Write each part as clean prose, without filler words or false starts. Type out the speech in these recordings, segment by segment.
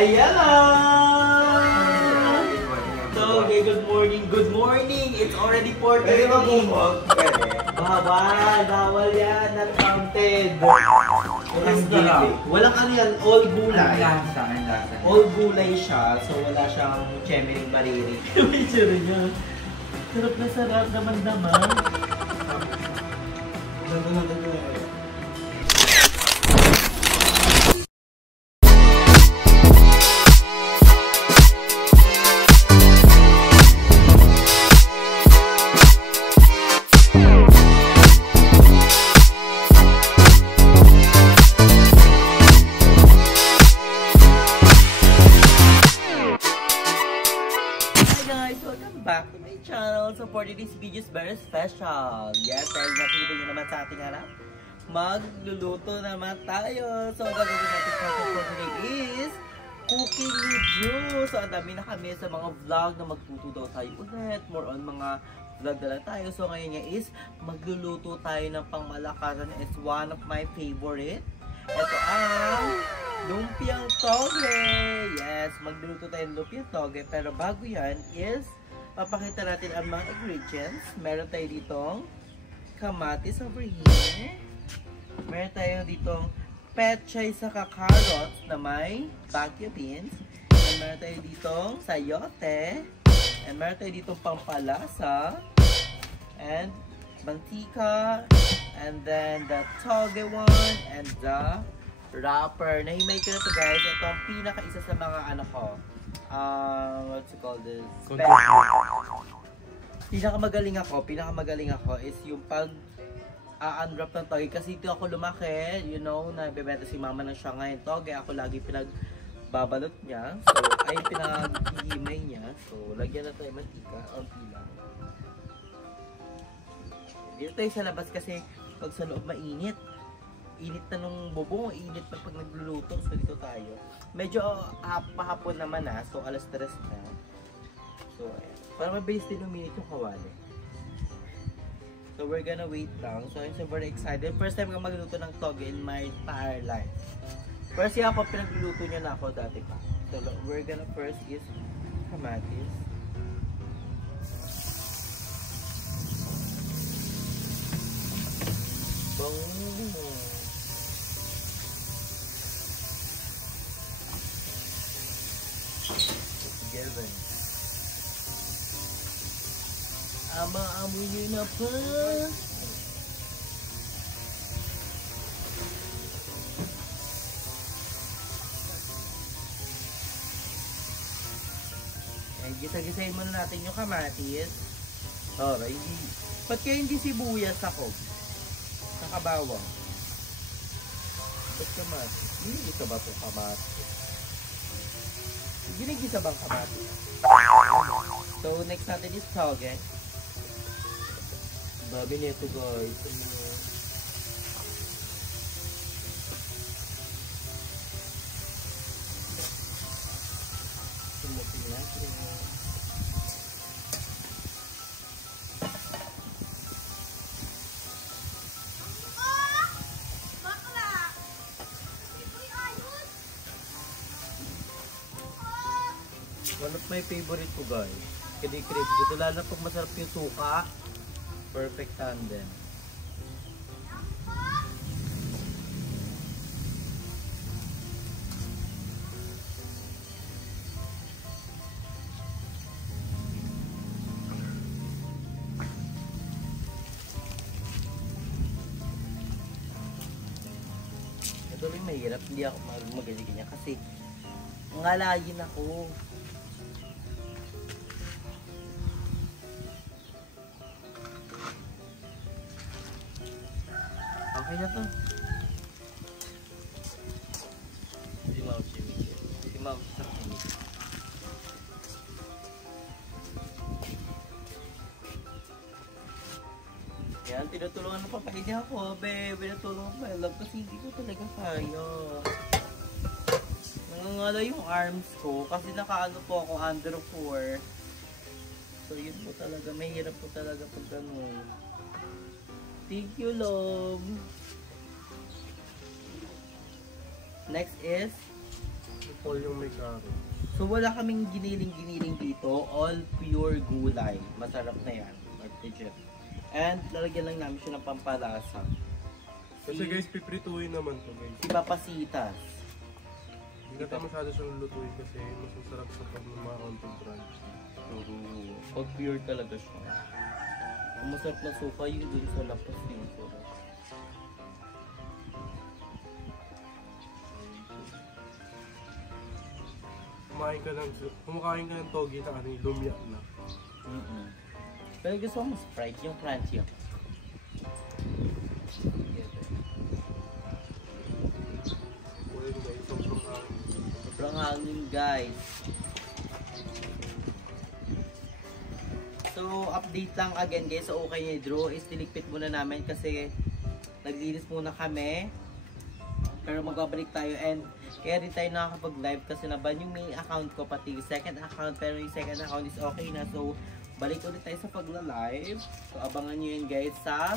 Ayan na! So, okay, good morning. Good morning! It's already 4:30. Pwede ba bumog? Pwede. Bawal yan. Not counted. Walang ano yan, all gulay. All gulay siya, so wala siyang chemering bariri. May tsura niya. Sarap na sarap, naman-naman. Back to my channel. So for today's video is very special. Yes, dahil nakita nyo naman sa ating harap, magluluto naman tayo. So ang gagawin natin for today is cooking with Drew. So ang dami na kami sa mga vlog na magluto daw tayo ulit. More on mga vlog na lang tayo. So ngayon nga is magluluto tayo ng pangmalakasan. It's one of my favorite. Ito ang lumpiang toge. Yes, magluluto tayo ng lumpiang toge. Pero bago yan is papakita natin ang mga ingredients. Meron tayo ditong kamatis over here. Meron tayo ditong pechay sa carrots na may baguio beans. And meron tayo ditong sayote. And meron tayo ditong pampalasa. And mantika. And then the toge one. And the wrapper. Nahimay ko na to guys. Ito ang pinaka-isa sa mga ano ko. What's it called this? Pinakamagaling ako is yung pag unwrap ng toge kasi dito ako lumaki, you know, nabebenta si mama ng Shanghai yung toge, ako lagi pinagbabalot niya, so ay pinaghihimay niya, so lagyan na tayo mantika, onti lang. Dito tayo sa labas kasi pag sa loob mainit. Init na nung bubong, init na pag nagluluto. So dito tayo. Medyo pahapon naman so alas 3 na. So ayan. Para mabilis din uminit yung kawali. So we're gonna wait lang. So I'm super excited. First time kang magluto ng toge in my entire life. First year ako, pinagluluto niya na ako dati pa. So we're gonna first is kamatis. Together. Ama-amoy nyo na pa. Gisa-gisahin muna natin yung kamatis. Alright. Ba't kaya hindi sibuyas ako? Nakabawang. Ba't kamatis? Ginigisa ba itong kamatis? Ginigisa bang kamatis? So, next natin is toge. Babi nito guys. Sumutin natin. One of my favorite ko guys. Kinikrib. Ito lalo pag masarap yung suka. Perfect tandem. Ito rin mahirap. Hindi ako magaling niya kasi ngalayin ako. Okay na to. Si Ma'am Shimmy. Si Ma'am Shimmy. Yan, tinutulungan ng papay niya ako, babe. Tinutulungan ko, love, kasi hindi ko talaga kaya. Nangangala yung arms ko kasi nakaano po ako under 4. So yun po talaga, may hirap po talaga pag ganun. Thank you, love. Next is Paul yung may carrot. So wala kaming giniling-giniling dito, all pure gulay. Masarap na yan, legit. And lalagyan lang namin siya ng pampalasa. Kasi guys, piprituin naman to guys. Si Papasitas. Hindi natin masyado siyang lutuin kasi mas masarap sa pag mga konting crunch. Pag pure talaga siya. Ang masarap na suka yung dun sa lapas dito. Kumakain ka ng togi na lumya na. Pero gusto ko mas fried, yung crunchy ako. Well guys, sobrang hangin. Sobrang hangin guys. So update lang again guys, so okay ni Drew is niligpit muna namin kasi naglinis muna kami. Pero magbabalik tayo and kaya rin tayo nakakapag-live kasi naban yung main account ko pati yung second account, pero yung second account is okay na. So balik ulit tayo sa pagla-live. So abangan nyo yun guys sa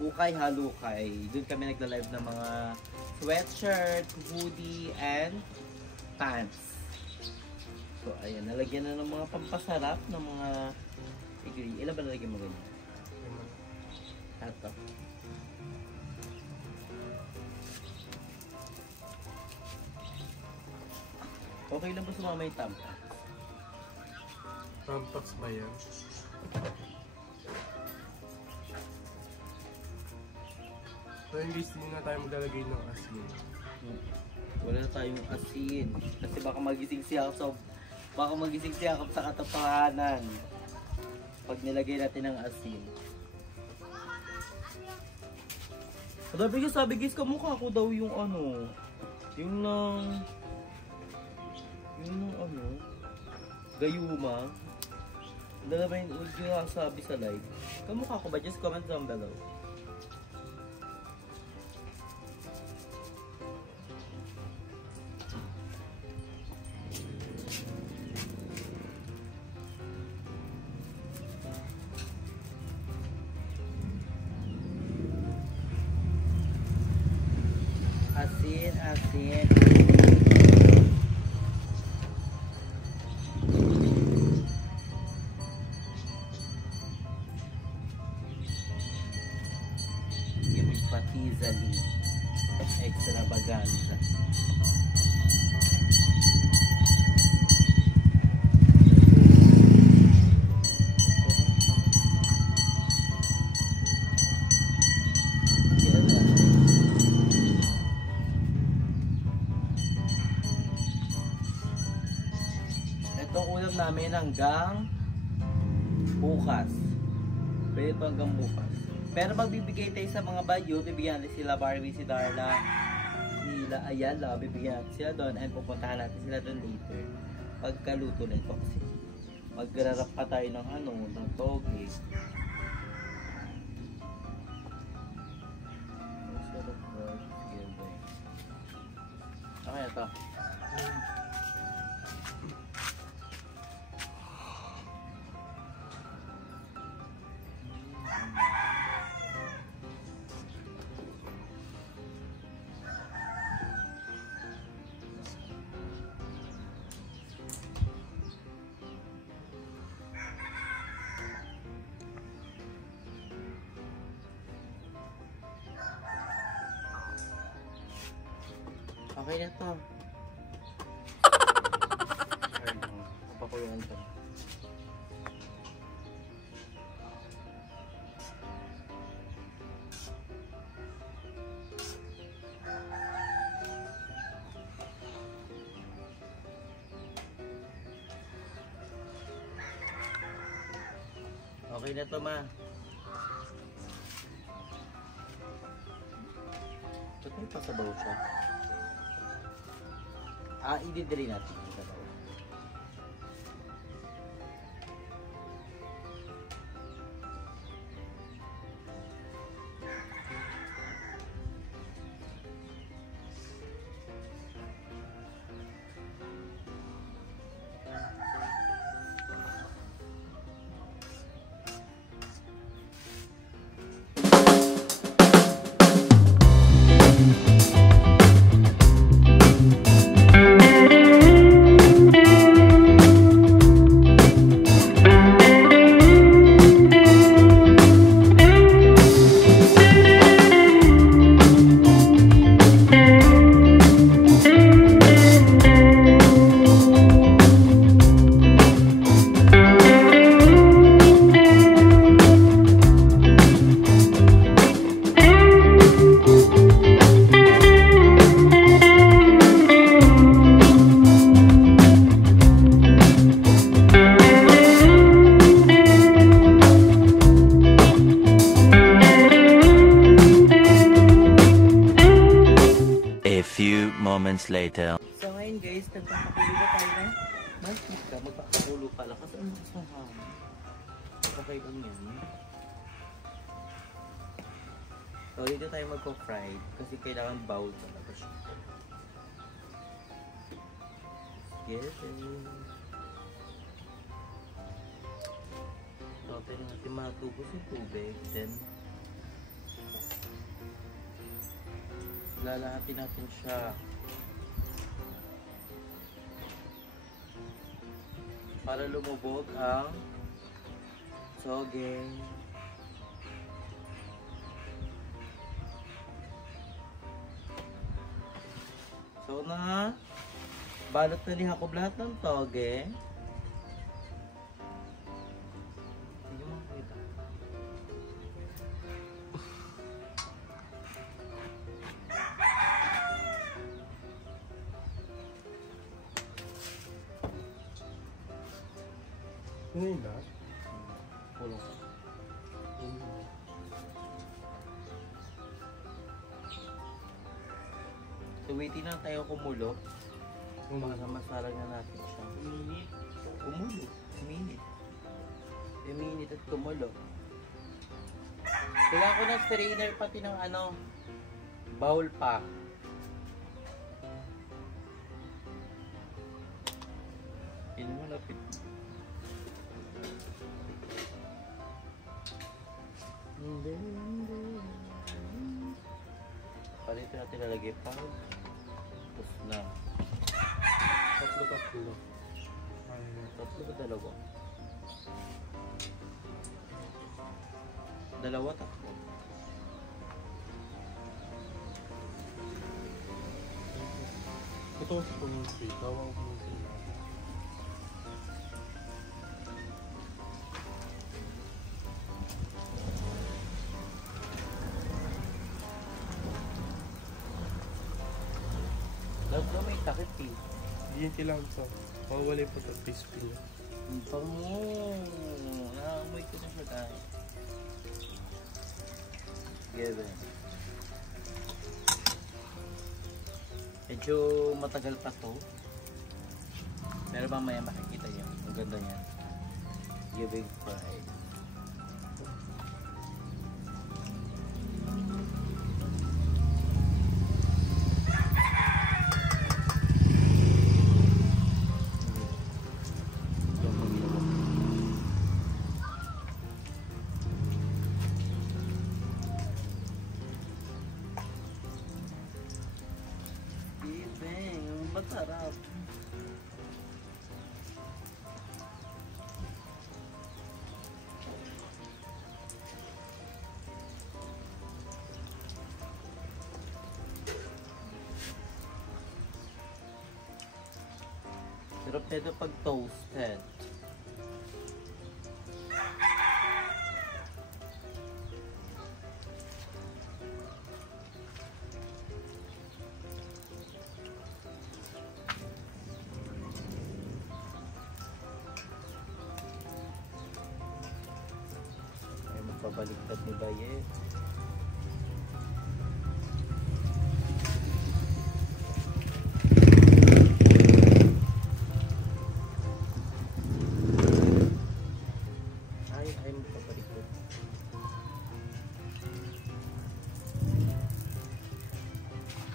Ukay Halukay. Doon kami nagla-live ng mga sweatshirt, hoodie, and pants. So ayan, nalagyan na ng mga pampasarap ng mga degree. Ilan ba nalagyan mo ganyan? Ato. Okay lang ba sumama yung tampa? Tampax ba yan? So yung guys, hindi na tayo maglalagay ng asin. Wala na tayong asin. Kasi baka magising siya sa katotohanan pag nilagay natin ng asin. Sabi guys, kamukha ko daw yung ano, yung gayuma. Dalawa yung sabi sa live. Kamukha ko ba? Just comment down below. Asin. Yung patizali. Extravaganza. Itong ulam namin hanggang bukas. Pwede ito hanggang bukas. Pero magbibigay tayo sa mga bayo, bibigyan natin sila Barbie, si Darla, nila Ayala, bibigyan natin sila doon and pupuntahan natin sila doon later. Pagkaluto na ito kasi magrarap pa tayo ng ng toge. Okay na to. Okay na to. Papakuluan to. Okay na to, ma. Ba't may pasabaw siya? Ididiri natin yung sabaw. guys, nagpapakulo na tayo na. Mantika, magpapakulo pala. Kasi ano sa hangin? Okay lang yan. So, dito tayo magpa-fried. Kasi kailangan bowl talaga siya. Get it. So, tayo natin matubos yung tubig. Then, lalahatin natin siya. Para lumubog ang soge. So na balot na ni Jacob lahat ng toge. Hindi mo makita. Ngayon na? Pulong ka. So waiting lang tayo kumulo. Para masalang na natin siya. Kumulo. Minute. Minute at kumulo. Kailangan ko ng strainer pati ng ano, bowl pa. Yun mo lapit. Palito natin lalagay pa. Tapos na. Tatlo. Tatlo ba dalawa? Dalawa, tatlo. Ito sa pumunti. Gawa ko pumunti. Lahat na may takip eh. Hindi yung kailangan sa mawala yung pagka-crispy niya. Ang bango. Naamoy ko na siya tayo. Given. Medyo matagal pa to. Pero mamaya makikita niyo. Ang ganda niya. Giving fried. Masarap. Sarap nito pag toasted. Pabaliktad ni Baye. Ay, magpabaliktad.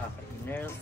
Kakainers.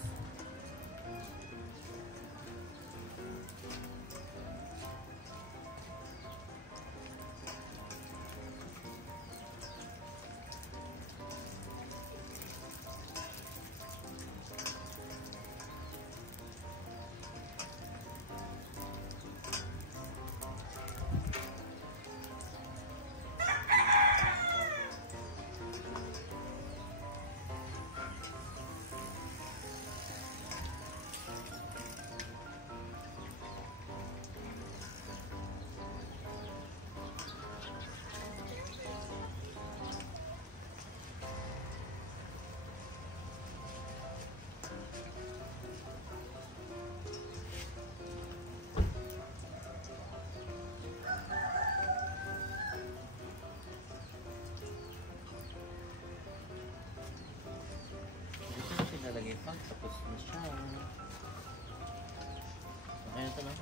Ito na.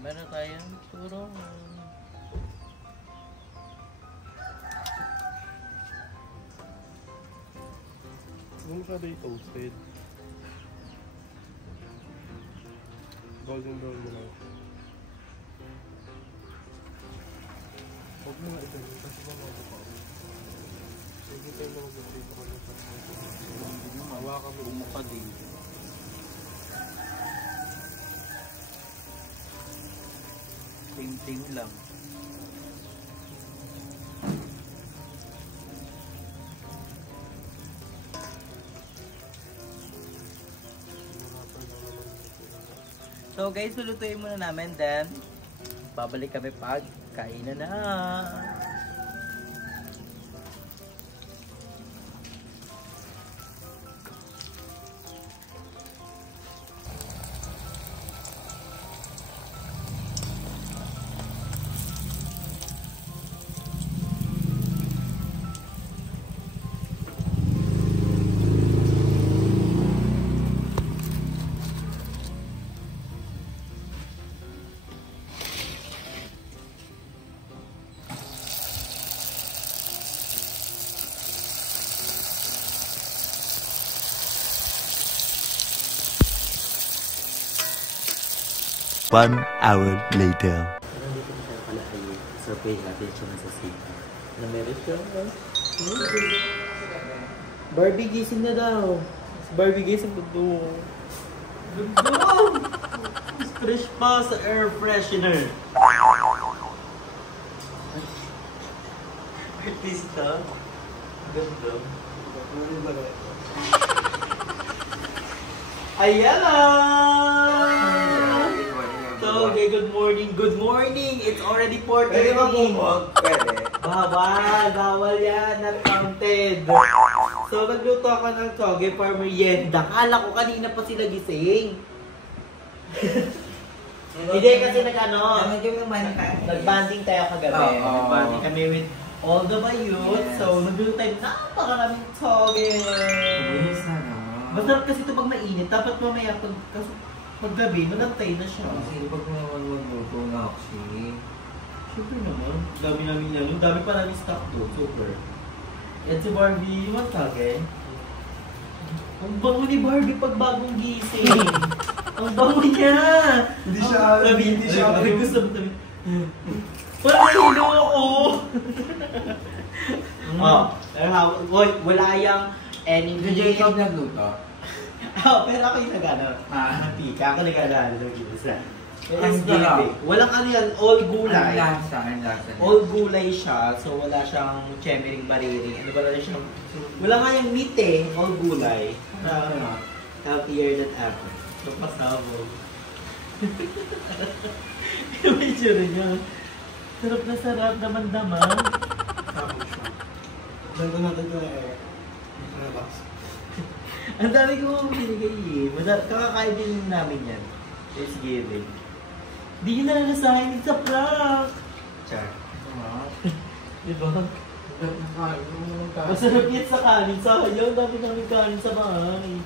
Meron tayong turong. Hindi masyado yung toasted. Golden brown mo lang. Huwag mo nga ito kasi ba mga pa. Sige tayo na mag-dito ka na sa hawakan mo Bumuka din. Ting-ting lang. So guys, lulutuin muna namin, then babalik kami pag kainan na. 1 hour later. Nandito na tayo pala kayo. Surprise natin siya nasa sita. Na meron siya. Barbie, gising na daw. Barbie, gising na daw. Fresh pa sa air freshener. Artista. Ganda. Ayan na! So, okay, good morning. Good morning! It's already 4:30. Pwede ba bumog? Pwede. Bawal! Bawal yan! Not counted! So, nagluto ako ng toge for merienda. Kala ko kanina pa sila gising. Hindi kasi nag-banding tayo kagabi. Nag-banding kami with all the youth. So, nagluto tayo napakaraming toge. Masarap kasi ito pag mainit. Dapat mamaya paggabi, manantay na siya. Kasi pag naman magluto na actually. Siyempre naman. Dami namin yan. Yung dami pa namin stock doon. Super. Yan si Barbie. Matagay. Ang bango ni Barbie pag bagong gising. Ang bango niya. Hindi siya, hindi siya. Sabi ko sabi. Palahilo ako. Wala yung any. Jacob nagluto. Pero ako yung nag-ano. Tika. Ako nag-ano ng gisa. Ang sarap. Walang ano yan, all gulay. Ang lasa. All gulay siya, so wala siyang chemering bariri. Ano ba rin siyang... Wala nga yung meat eh, all gulay. Healthier than ever. So, pasabog. Ano ba yung tsura niya? Sarap na sarap, daman-daman. Tapos siya. Ganto natin yung relax. Ang dami ko binigay eh. Kakakain din namin yan. Thanksgiving. Di nyo nalalasahin din sa prank. Char. Diba? Masarap yan sa kanin. Sayang, dami namin kanin sa bahay.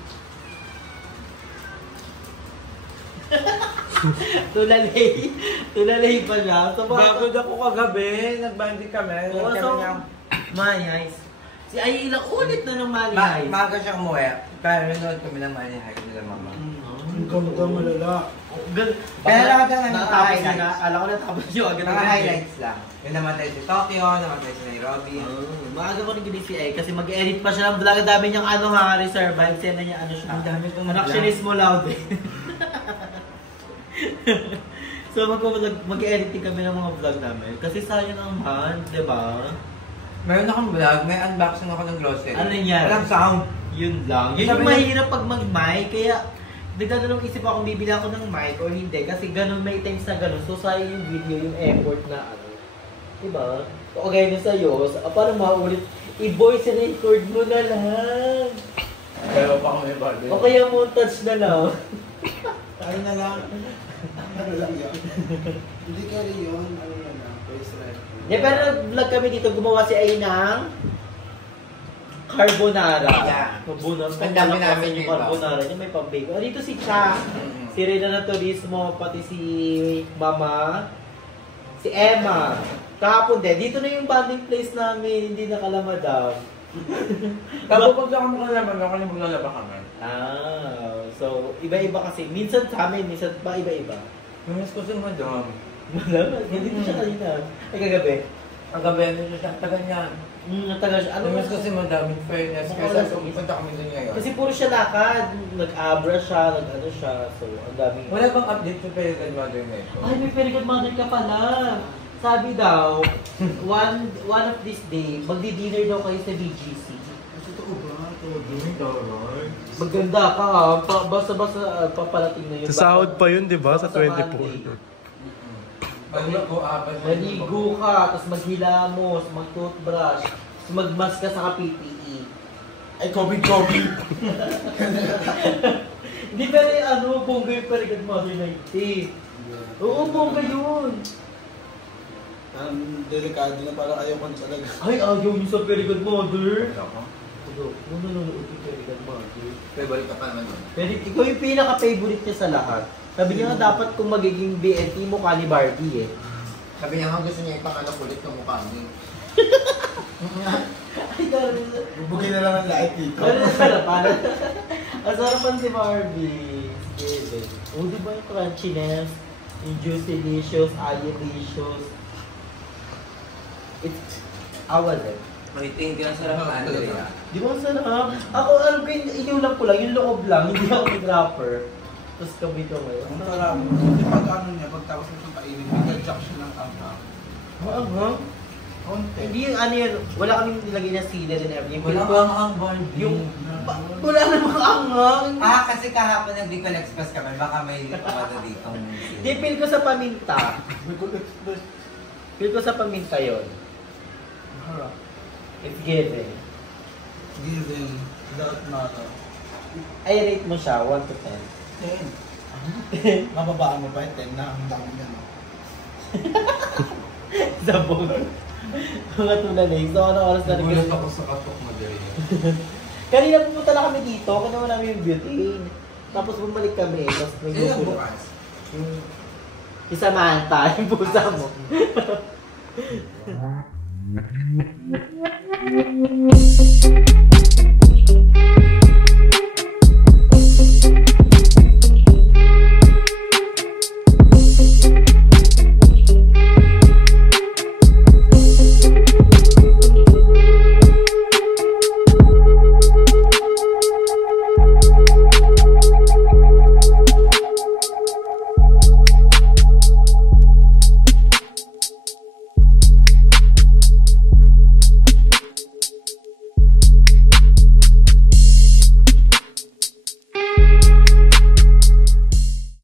Tulalay. Tulalay pa siya. So, Bagod ako kagabi. Nagbandi kami. Oo, so, Mayhays. Si ay ilang ulit na ng Mayhays. Maga siyang umuwi. Pero nanood kami ng Money Heist nila mama. Ang ganda malala. Kaya lahat ng nakatapos highlights. na. Alam ko na tapos yung agad. Mga highlights lang. Yung namatay si Tokyo, namatay si Nairobi. Maaga ko rin ginising ay kasi mag-edit pa siya ng vlog. Ang dami niyang ano ha, reserve. Eksena niya ano siya. Ang dami itong Productionist mo loud eh. So mag-editing kami ng mga vlog namin. Kasi sayang naman, di ba? Meron akong vlog, may unboxing ako ng grocery. Ano yan? Walang sound. Yun lang. Yun yung mahirap pag mag-mic. Kaya nagdadalawang isip ako kung bibili ako ng mic or hindi. Kasi ganun, may times na ganun. So sayang yung video, yung effort na ano. Diba? O kaya na sa'yo, parang maulit. I-voice and record mo na lang. Pero pa akong iba din. O kaya montage na lang. Tayo na lang. Ano lang yun? Hindi carry yun. Ano yan lang? Voice record. Yeah, pero nag-vlog kami dito, gumawa si Ay ng Carbonara. Yeah. Carbonara. Ang dami namin yung yung iba. carbonara. Yung may pambacon. Dito si Cha. Si Reyna ng Turismo. Pati si Mama. Si Emma. Kahapon din. Dito na yung bonding place namin. Hindi nakalamadam. Tapos pag lang kami maglalaban, ako yung maglalaba kami. So, iba-iba kasi. Minsan sa amin, minsan pa iba-iba. Namiss ko si Madam. Malaman. Hindi siya kanina. Ay, kagabi. Ang gabi, ano siya, taga niyan. Natagal siya. Ano Namiss ko si Madam, in fairness. Makalas- Kaya pupunta kami doon ngayon. Kasi puro siya lakad. Nag-abra siya, nag-ano siya. So, ang daming... Wala bang update sa Period Mother na ito? Ay, may very good mother ka pala. Sabi daw, one of this day, magdi-dinner daw kayo sa BGC. Totoo ba? Maganda ka basta-basta papalating na yun. Sa sahod pa yun, di ba? Sa Monday. 24. Maligo, apat. Maligo ka, tapos maghilamos, mag-toothbrush, tapos mag-mask ka sa PPE. Ay, COVID. Hindi pero yung ano, bongga yung Period Mother 90. Oo, bongga yun. Delikado na parang ayoko na talaga. Ay, ayaw yung sa Very Good Mother. Ako? Nung nanonood yung Very Good Mother. Favorite ka pa naman doon. Pero ikaw yung pinaka-favorite niya sa lahat. Sabi niya nga dapat kung magiging BNT mukha ni Barbie eh. Sabi niya nga gusto niya ipang kulit ng mukha niya. Ay, dami. Bubugay na lang ang light dito. Ano sarapan? Ang sarapan si Barbie. Sige. Oh, di ba yung crunchiness? Yung juicy-licious, ayo-licious. It's our life. Mariting ka sa sarap Andrea. Di ba ang sarap? Ako, alam ko, iniulang ko lang, yung loob lang, hindi ako nag-rapper. Tapos kami ko ngayon. Ang sarap. Kasi pag ano niya, pagtapos mo siyang kainin, nag-jack siya ng angka. Maanghang? Konti. Hindi yung ano yun, wala kaming nilagay na seeded and everything. Wala Pero kang ang Barbie. yung, wala namang anghang. Kasi kahapon nag-Bicol Express kami, baka may likumado dito. Hindi, feel ko sa paminta. May good express. Feel ko sa paminta yun. Harap. It's given. Given. Without matter. I rate mo siya, 1 to 10. Mababaan mo ba? 10 na. Ang dami yan. 10. Sabog. Mga tulad eh. So, ano oras na Nagulat ako sa katok mo dahil. Kanina pumunta lang kami dito, kinuha namin yung beauty. Tapos bumalik kami, tapos may Sino grupo. bukas? Si Samantha, yung pusa mo.